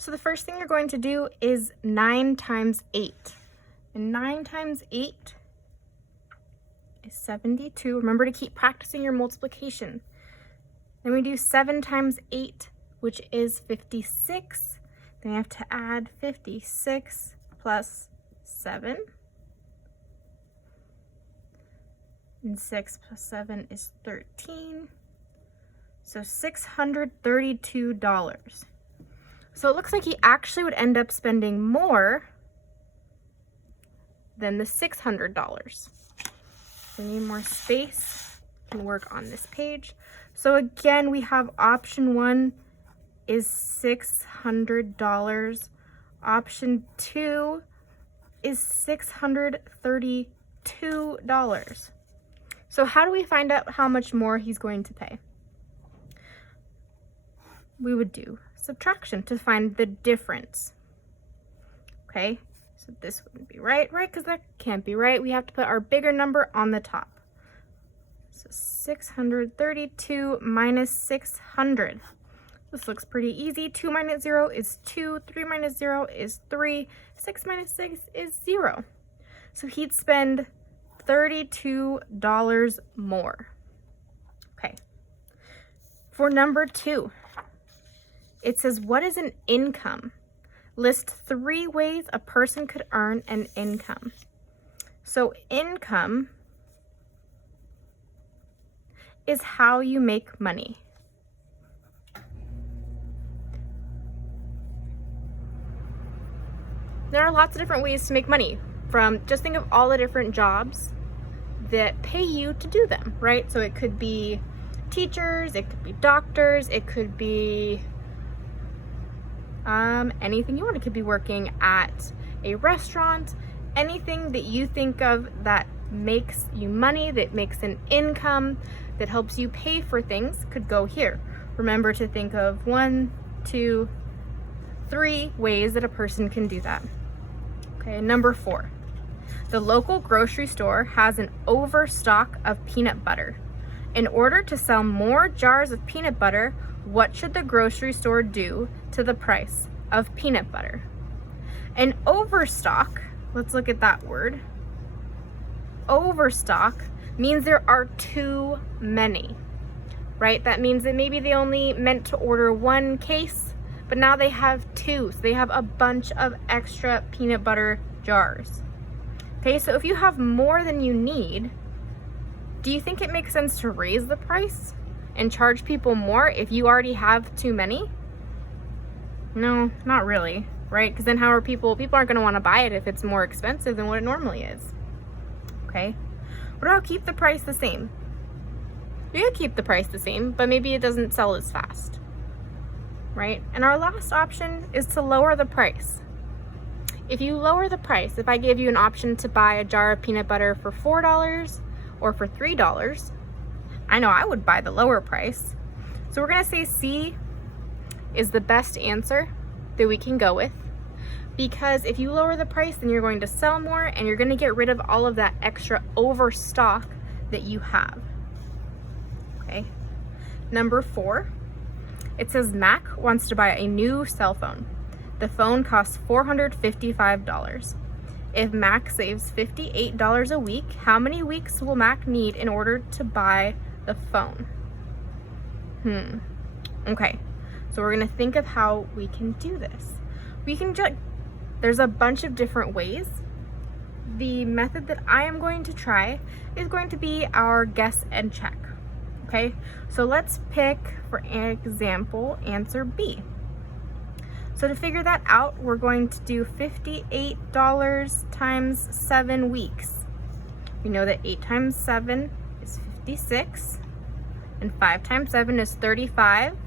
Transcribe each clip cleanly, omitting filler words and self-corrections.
So the first thing you're going to do is 9 times 8. And 9 times 8 is 72. Remember to keep practicing your multiplication. Then we do 7 times 8, which is 56. Then we have to add 56 plus 7. And 6 plus 7 is 13. So $632. So it looks like he actually would end up spending more than the $600. We need more space. We can work on this page. So again, we have option 1 is $600. Option 2 is $632. So how do we find out how much more he's going to pay? We would do subtraction to find the difference. Okay, so this wouldn't be right, because that can't be right. We have to put our bigger number on the top. So 632 minus 600. This looks pretty easy. 2 minus 0 is 2, 3 minus 0 is 3, 6 minus 6 is 0. So he'd spend $32 more. Okay, for number 2, it says, what is an income? List 3 ways a person could earn an income. So income is how you make money. There are lots of different ways to make money. Just think of all the different jobs that pay you to do them, right? So it could be teachers, it could be doctors, it could be anything you want. It could be working at a restaurant. Anything that you think of that makes you money, that makes an income, that helps you pay for things could go here. Remember to think of 1, 2, 3 ways that a person can do that. Okay, number 4. The local grocery store has an overstock of peanut butter. In order to sell more jars of peanut butter, what should the grocery store do to the price of peanut butter? An overstock, let's look at that word. Overstock means there are too many, right? That means that maybe they only meant to order 1 case, but now they have 2. So they have a bunch of extra peanut butter jars. Okay, so if you have more than you need, do you think it makes sense to raise the price and charge people more if you already have too many? No, not really, right? Because then how are people aren't going to want to buy it if it's more expensive than what it normally is. Okay, what about keep the price the same? You could keep the price the same, but maybe it doesn't sell as fast, right? And our last option is to lower the price. If you lower the price, if I gave you an option to buy a jar of peanut butter for $4 or for $3, I know I would buy the lower price. So we're gonna say C is the best answer that we can go with, because if you lower the price, then you're going to sell more and you're gonna get rid of all of that extra overstock that you have. Okay, number 4, it says Mac wants to buy a new cell phone. The phone costs $455. If Mac saves $58 a week, how many weeks will Mac need in order to buy the phone? Okay, so we're gonna think of how we can do this. There's a bunch of different ways. The method that I am going to try is going to be our guess and check. Okay, so let's pick, for example, answer B. So to figure that out, we're going to do $58 times 7 weeks. We know that 8 times 7 is 56, and 5 times 7 is 35.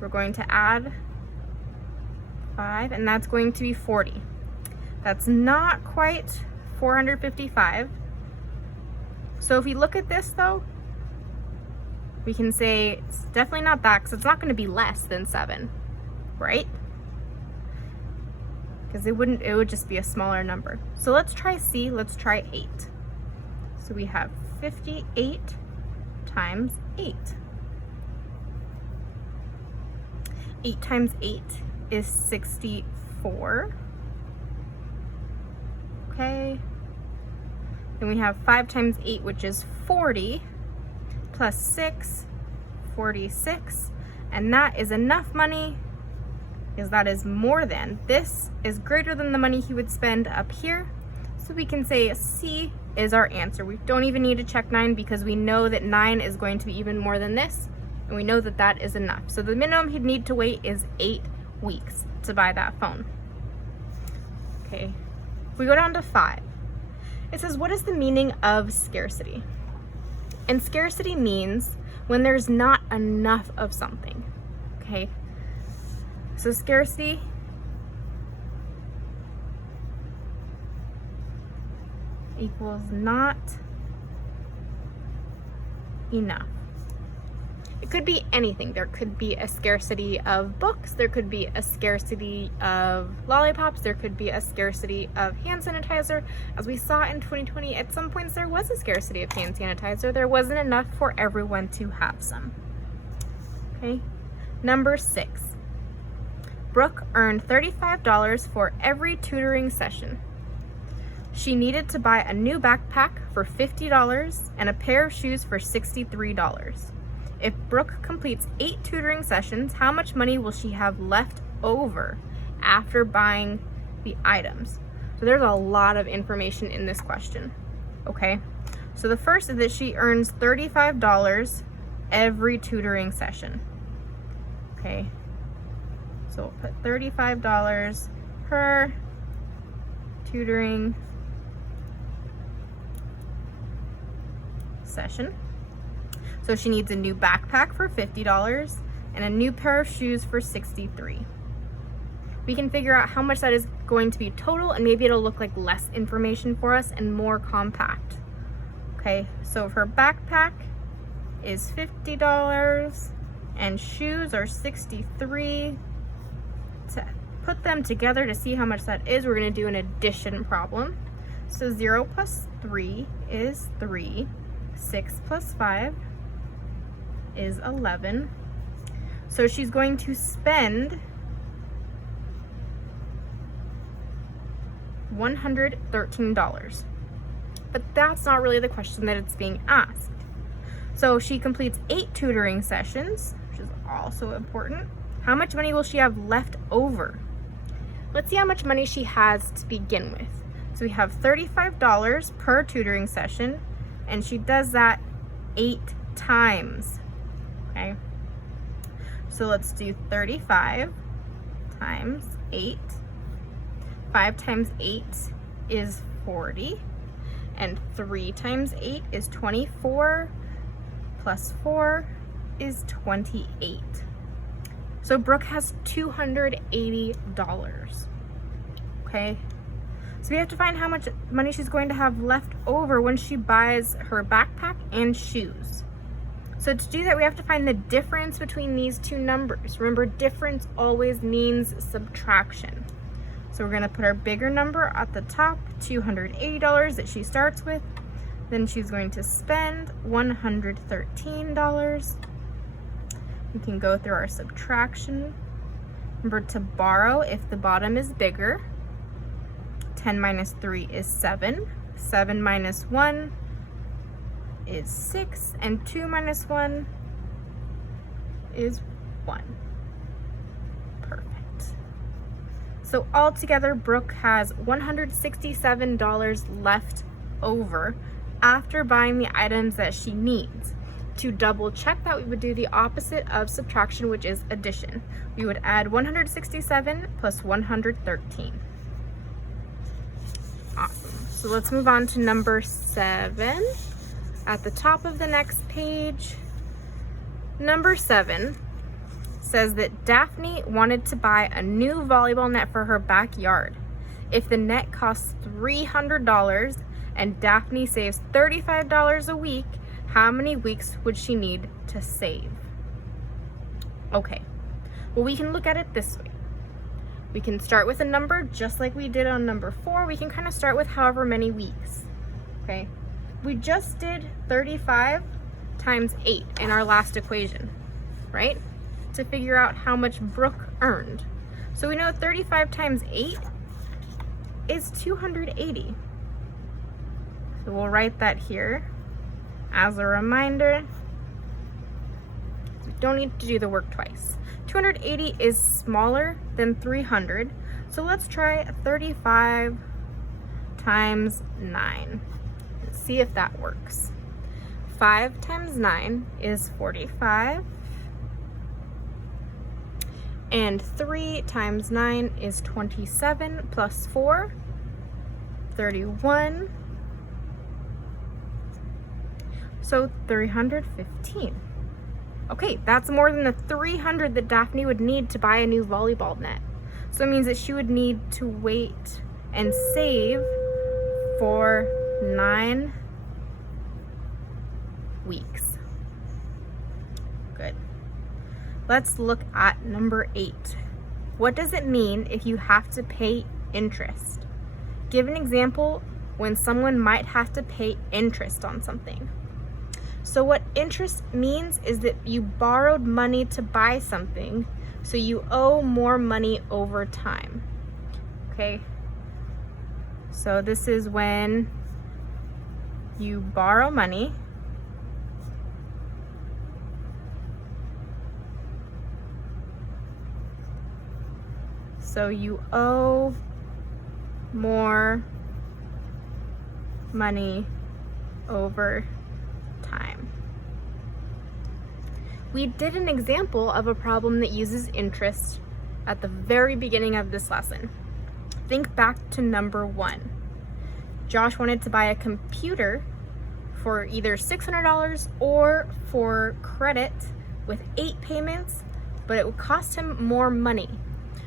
We're going to add 5, and that's going to be 40. That's not quite 455. So if we look at this though, we can say it's definitely not that, because it's not going to be less than 7, right? Because it would just be a smaller number. So let's try C, let's try 8. So we have 58 times 8. 8 times 8 is 64. Okay. Then we have 5 times 8, which is 40, plus 6, 46. And that is enough money, because that is more than. This is greater than the money he would spend up here. So we can say C is our answer. We don't even need to check 9 because we know that 9 is going to be even more than this. And we know that that is enough. So the minimum he'd need to wait is 8 weeks to buy that phone. Okay, we go down to 5. It says, what is the meaning of scarcity? And scarcity means when there's not enough of something. Okay, so scarcity equals not enough. It could be anything. There could be a scarcity of books, there could be a scarcity of lollipops, there could be a scarcity of hand sanitizer. As we saw in 2020, at some points there was a scarcity of hand sanitizer. There wasn't enough for everyone to have some. Okay, number 6. Brooke earned $35 for every tutoring session. She needed to buy a new backpack for $50 and a pair of shoes for $63. If Brooke completes 8 tutoring sessions, how much money will she have left over after buying the items? So there's a lot of information in this question. Okay, so the first is that she earns $35 every tutoring session. Okay, so we'll put $35 per tutoring session. So she needs a new backpack for $50 and a new pair of shoes for $63. We can figure out how much that is going to be total, and maybe it'll look like less information for us and more compact. Okay, so her backpack is $50 and shoes are $63. To put them together to see how much that is, we're going to do an addition problem. So 0 plus 3 is 3. 6 plus 5 is 11. So she's going to spend $113. But that's not really the question that it's being asked. So she completes 8 tutoring sessions, which is also important. How much money will she have left over? Let's see how much money she has to begin with. So we have $35 per tutoring session, and she does that 8 times. Okay, so let's do 35 times 8. 5 times 8 is 40, and 3 times 8 is 24, plus 4 is 28. So Brooke has $280. Okay, so we have to find how much money she's going to have left over when she buys her backpack and shoes. So to do that, we have to find the difference between these two numbers. Remember, difference always means subtraction. So we're going to put our bigger number at the top, $280 that she starts with. Then she's going to spend $113. We can go through our subtraction. Remember to borrow if the bottom is bigger. 10 minus 3 is 7. 7 minus 1 is 6. And 2 minus 1 is 1. Perfect. So altogether, Brooke has $167 left over after buying the items that she needs. To double check that, we would do the opposite of subtraction, which is addition. We would add 167 plus 113. Awesome. So let's move on to number 7 at the top of the next page. Number 7 says that Daphne wanted to buy a new volleyball net for her backyard. If the net costs $300 and Daphne saves $35 a week, how many weeks would she need to save? Okay, well, we can look at it this way. We can start with a number just like we did on number 4. We can kind of start with however many weeks. Okay, we just did 35 times 8 in our last equation, right? To figure out how much Brooke earned. So we know 35 times 8 is 280. So we'll write that here as a reminder. So we don't need to do the work twice. 280 is smaller than 300. So let's try 35 times 9. Let's see if that works. 5 times 9 is 45. And 3 times 9 is 27 plus 4, 31. So 315. Okay, that's more than the 300 that Daphne would need to buy a new volleyball net. So it means that she would need to wait and save for 9 weeks. Good. Let's look at number 8. What does it mean if you have to pay interest? Give an example when someone might have to pay interest on something. So what interest means is that you borrowed money to buy something, so you owe more money over time. Okay? So this is when you borrow money so you owe more money over time. We did an example of a problem that uses interest at the very beginning of this lesson. Think back to number 1. Josh wanted to buy a computer for either $600 or for credit with 8 payments, but it would cost him more money.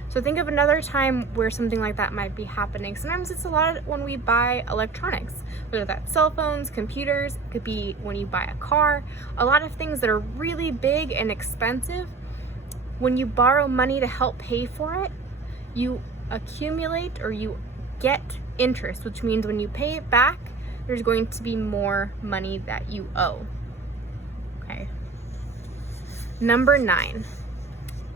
So think of another time where something like that might be happening. Sometimes it's a lot when we buy electronics, whether that's cell phones, computers, it could be when you buy a car, a lot of things that are really big and expensive. When you borrow money to help pay for it, you accumulate or you get interest, which means when you pay it back, there's going to be more money that you owe. Okay. Number 9.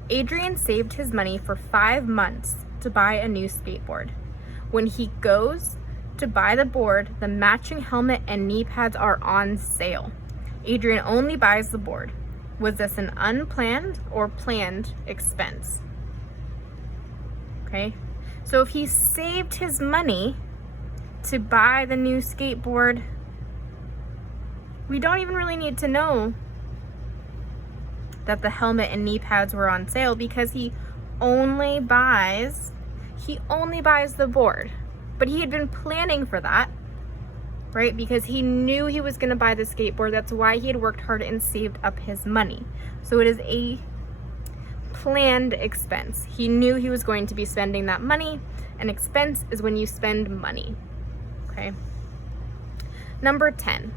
Adrian saved his money for 5 months to buy a new skateboard. When he goes to buy the board, the matching helmet and knee pads are on sale. Adrian only buys the board. Was this an unplanned or planned expense? Okay, so if he saved his money to buy the new skateboard, we don't even really need to know that the helmet and knee pads were on sale because he only buys the board. But he had been planning for that, right? Because he knew he was going to buy the skateboard. That's why he had worked hard and saved up his money. So it is a planned expense. He knew he was going to be spending that money. An expense is when you spend money. Okay. Number 10.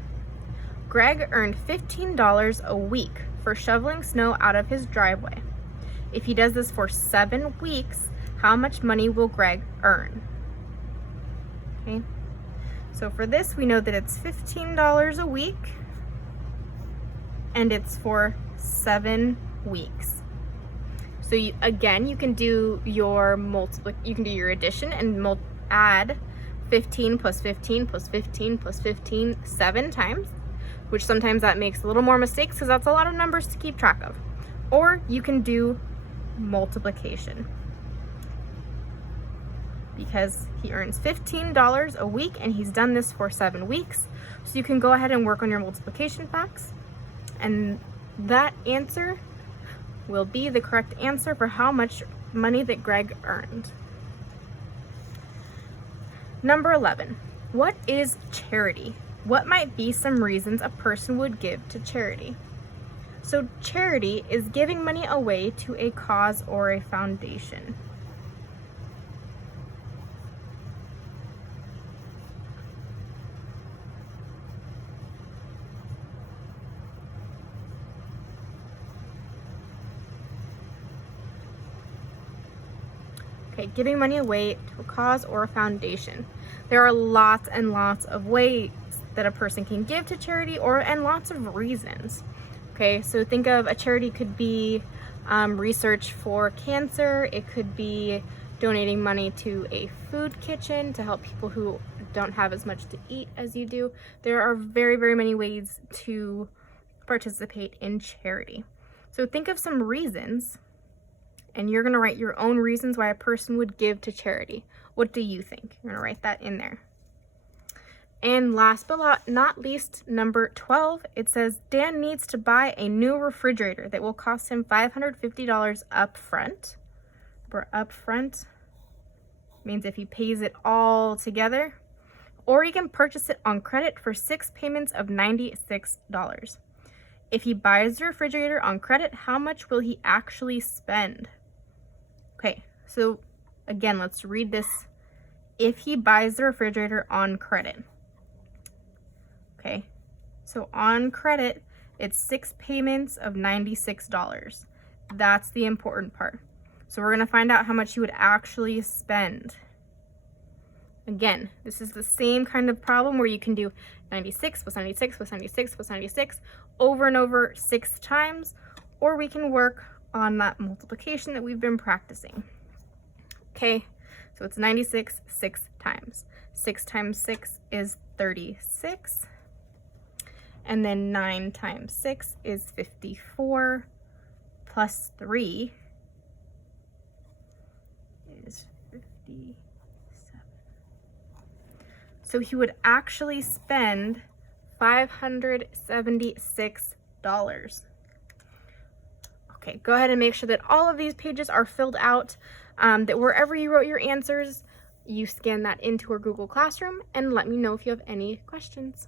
Greg earned $15 a week for shoveling snow out of his driveway. If he does this for 7 weeks, how much money will Greg earn? Okay, so for this, we know that it's $15 a week and it's for 7 weeks. So you can do your addition and add 15 plus 15 plus 15 plus 15 7 times, which sometimes that makes a little more mistakes because that's a lot of numbers to keep track of. Or you can do multiplication because he earns $15 a week and he's done this for 7 weeks. So you can go ahead and work on your multiplication facts, and that answer will be the correct answer for how much money that Greg earned. Number 11, what is charity? What might be some reasons a person would give to charity? So charity is giving money away to a cause or a foundation. Okay, giving money away to a cause or a foundation. There are lots and lots of ways that a person can give to charity and lots of reasons. Okay, so think of a charity could be research for cancer. It could be donating money to a food kitchen to help people who don't have as much to eat as you do. There are very, very many ways to participate in charity. So think of some reasons, and you're gonna write your own reasons why a person would give to charity. What do you think? You're gonna write that in there. And last but not least, number 12, it says Dan needs to buy a new refrigerator that will cost him $550 up front. For up front means if he pays it all together, or he can purchase it on credit for 6 payments of $96. If he buys the refrigerator on credit, how much will he actually spend? Okay, so again, let's read this. If he buys the refrigerator on credit. Okay, so on credit, it's 6 payments of $96. That's the important part. So we're gonna find out how much you would actually spend. Again, this is the same kind of problem where you can do 96 plus 96 plus 96 plus 96 over and over 6 times, or we can work on that multiplication that we've been practicing. Okay, so it's 96 6 times. 6 times 6 is 36. And then 9 times 6 is 54, plus 3 is 57. So he would actually spend $576. Okay, go ahead and make sure that all of these pages are filled out, that wherever you wrote your answers, you scan that into our Google Classroom, and let me know if you have any questions.